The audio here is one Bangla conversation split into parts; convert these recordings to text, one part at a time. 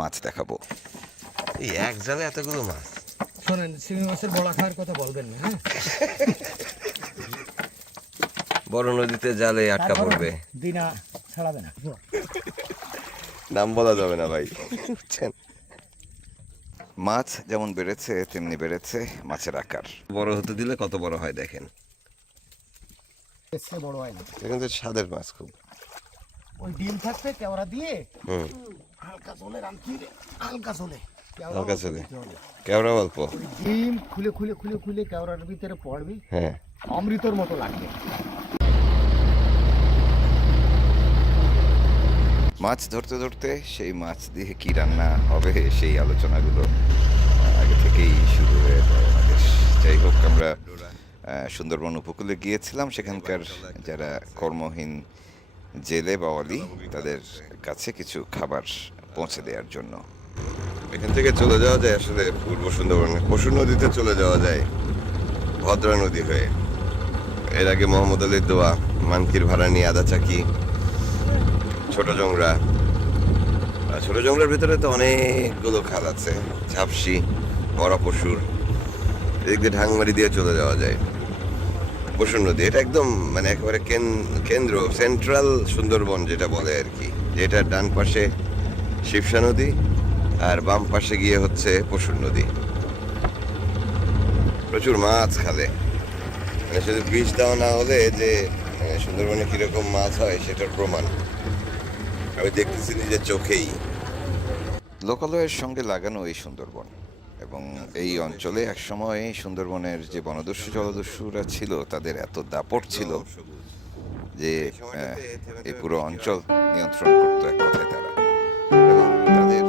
মাছ দেখাবো। এই এক জালে এতগুলো মাছ। শোনেন, শিঙি মাছের বড়া খাওয়ার কথা বলবেন না, হ্যাঁ? বড় নদীতে জালে আটকা পড়বে, দিনা ছাড়াবে না। নাম বলা যাবে না ভাই, বুঝছেন? মাছ যেমন বেড়েছে তেমনি বেড়েছে মাছের আকার। বড় হতে দিলে কত বড় হয় দেখেন। এর চেয়ে বড় হয় না। এখন তো স্বাদের মাছ খুব। ওই ডিম থাকবে কেওড়া দিয়ে হুম, হালকা জলে রাখি, হালকা জলে হালকা চলে কেওড়া অল্প। ডিম খুলে খুলে খুলে খুলে কেওড়ার ভিতরে পড়বি, হ্যাঁ, অমৃতর মতো লাগবে। মাছ ধরতে ধরতে সেই মাছ দিয়ে কি রান্না হবে সেই আলোচনাগুলো আগে থেকেই শুরু হয়ে যায় আমাদের। যাই হোক, আমরা সুন্দরবন উপকূলে গিয়েছিলাম, সেখানকার যারা কর্মহীন জেলে বা অলি তাদের কাছে কিছু খাবার পৌঁছে দেওয়ার জন্য। এখান থেকে চলে যাওয়া যায় আসলে পূর্ব সুন্দরবনে, পশুর নদীতে চলে যাওয়া যায় ভদ্রা নদী হয়ে। এর আগে মোহাম্মদ আলীর দোয়া, মানকির ভাড়ানি, আদাচাকি, ছোট জংরা। ছোট জংরার ভিতরে তো অনেকগুলো খাল আছে, ঝাপসি, বড় পশুর। এদিক দিয়ে ঢাংমারি দিয়ে চলে যাওয়া যায় পশুর নদী। এটা একদম মানে একেবারে কেন্দ্র, সেন্ট্রাল সুন্দরবন যেটা বলে আর কি। যেটার ডান পাশে শিবসা নদী আর বাম পাশে গিয়ে হচ্ছে পশুর নদী। প্রচুর মাছ খালে, মানে শুধু বীজ দেওয়া না হলে যে সুন্দরবনে কিরকম মাছ হয় সেটার প্রমাণ আমি দেখতেছি নিজের চোখেই। লোকালয়ের সঙ্গে লাগানো এই সুন্দরবন, এবং এই অঞ্চলে একসময় সুন্দরবনের যে বনদস্যু জলদস্যুরা ছিল তাদের এত দাপট ছিল যে এই পুরো অঞ্চল নিয়ন্ত্রণ করতো এক কথায় তারা, এবং তাদের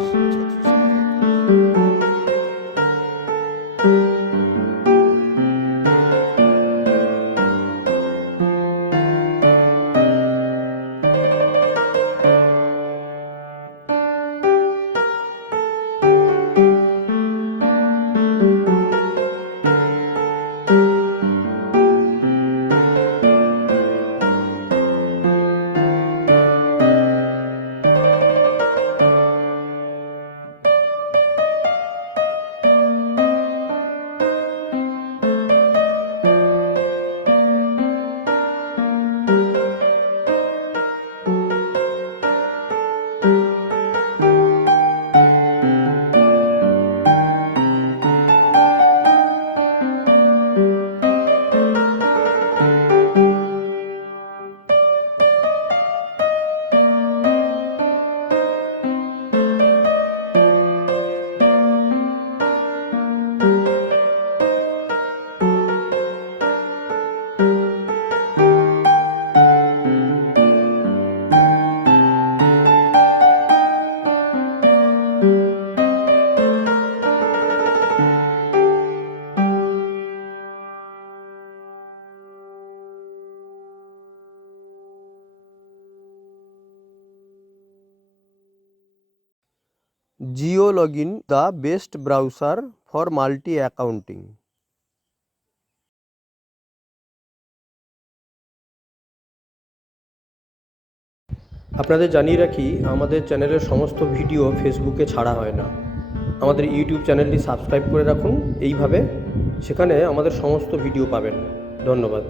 GeoLogin, the best browser for multi-accounting. আপনাদের জানিয়ে রাখি, আমাদের চ্যানেলের সমস্ত ভিডিও ফেসবুকে ছাড়া হয় না। আমাদের ইউটিউব চ্যানেলটি সাবস্ক্রাইব করে রাখুন, এইভাবে সেখানে আমাদের সমস্ত ভিডিও পাবেন। ধন্যবাদ।